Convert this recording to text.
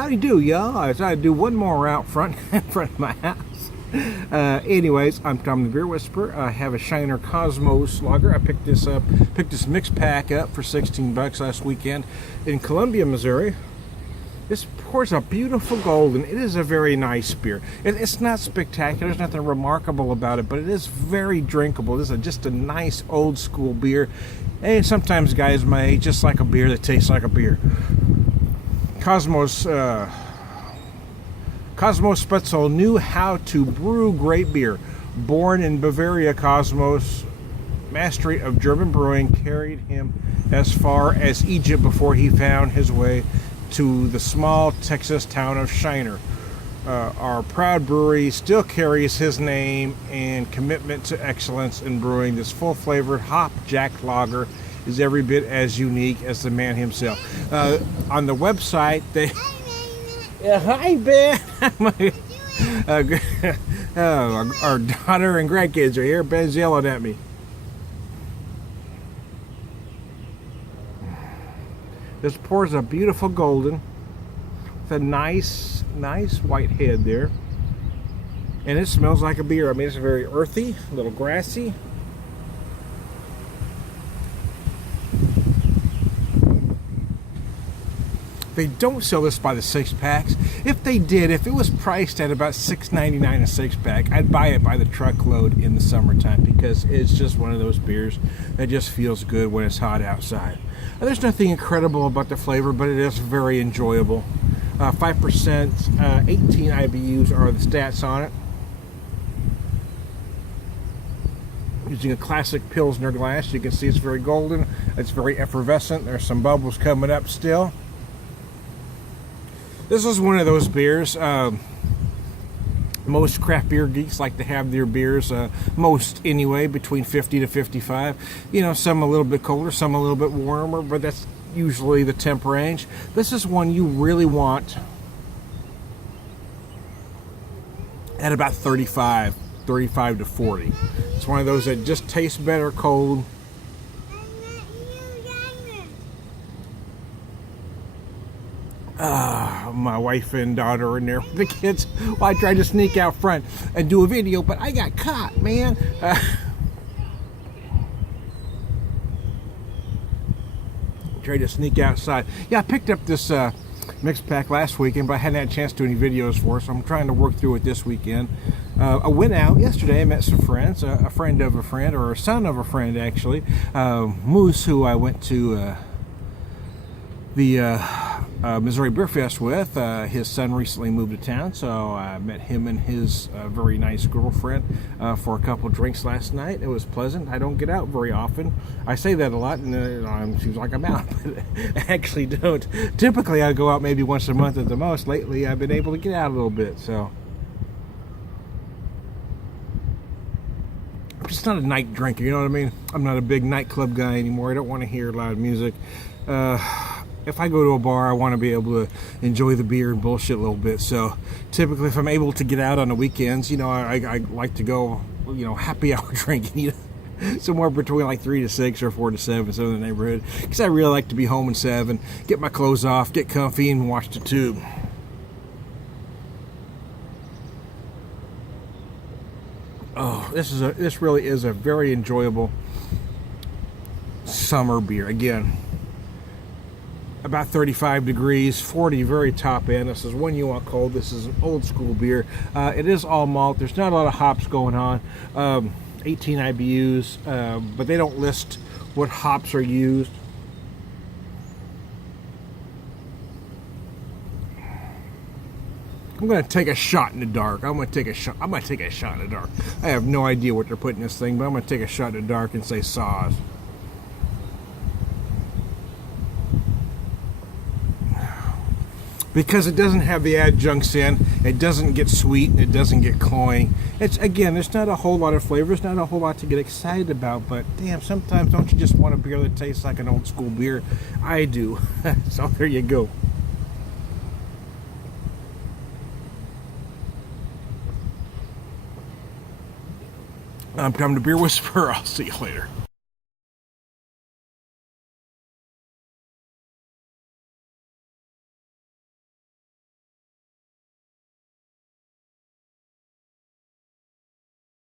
Howdy do, y'all. I decided to do one more out front in front of my house. Anyways, I'm Tom the Beer Whisperer. I have a Shiner Kosmos lager. I picked this mix pack up for 16 bucks last weekend in Columbia, Missouri. This pours a beautiful golden. It is a very nice beer. It's not spectacular. There's nothing remarkable about it, but it is very drinkable. This is just a nice old school beer. And sometimes guys my age just like a beer that tastes like a beer. Kosmos Spetzel knew how to brew great beer. Born in Bavaria, Kosmos' mastery of German brewing carried him as far as Egypt before he found his way to the small Texas town of Shiner. Our proud brewery still carries his name and commitment to excellence in brewing. This full-flavored hop-jacked lager is every bit as unique as the man himself. On the website, they... Hi, Ben! Our daughter and grandkids are here. Ben's yelling at me. This pours a beautiful golden with a nice white head there. And it smells like a beer. I mean, it's very earthy, a little grassy. They don't sell this by the 6-packs. If they did, if it was priced at about $6.99 a 6-pack, I'd buy it by the truckload in the summertime because it's just one of those beers that just feels good when it's hot outside. There's nothing incredible about the flavor, but it is very enjoyable. 5%, 18 IBUs are the stats on it. Using a classic Pilsner glass, you can see it's very golden. It's very effervescent. There's some bubbles coming up still. This is one of those beers. Most craft beer geeks like to have their beers, most anyway, between 50 to 55. You know, some a little bit colder, some a little bit warmer, but that's usually the temp range. This is one you really want at about 35 to 40. It's one of those that just tastes better cold. My wife and daughter are in there with the kids. Well, I tried to sneak out front and do a video, but I got caught, man. Tried to sneak outside. Yeah, I picked up this mix pack last weekend, but I hadn't had a chance to do any videos for it, so I'm trying to work through it this weekend. I went out yesterday. I met some friends, a friend of a friend, or a son of a friend, actually. Moose, who I went to the Missouri Beer Fest with. His son recently moved to town, so I met him and his very nice girlfriend for a couple drinks last night. It was pleasant. I don't get out very often. I say that a lot, and it seems like I'm out, but I actually don't. Typically, I go out maybe once a month at the most. Lately, I've been able to get out a little bit, so. I'm just not a night drinker, you know what I mean? I'm not a big nightclub guy anymore. I don't want to hear loud music. If I go to a bar, I want to be able to enjoy the beer and bullshit a little bit. So typically, if I'm able to get out on the weekends, you know, I like to go, you know, happy hour drinking, you know, somewhere between like 3 to 6 or 4 to 7, so in the neighborhood. Because I really like to be home at 7, get my clothes off, get comfy, and watch the tube. Oh, this really is a very enjoyable summer beer. Again, about 35 degrees, 40 very top end. This is one you want cold. This is an old school beer. It is all malt. There's not a lot of hops going on. 18 IBUs, but they don't list what hops are used. I'm going to take a shot in the dark. I'm going to take a shot in the dark. I have no idea what they're putting in this thing, but I'm going to take a shot in the dark and say saws. Because it doesn't have the adjuncts in, it doesn't get sweet and it doesn't get cloying. It's, again, there's not a whole lot of flavor. There's not a whole lot to get excited about, but damn, sometimes don't you just want a beer that tastes like an old school beer? I do. So there you go. I'm Tom the Beer Whisperer. I'll see you later.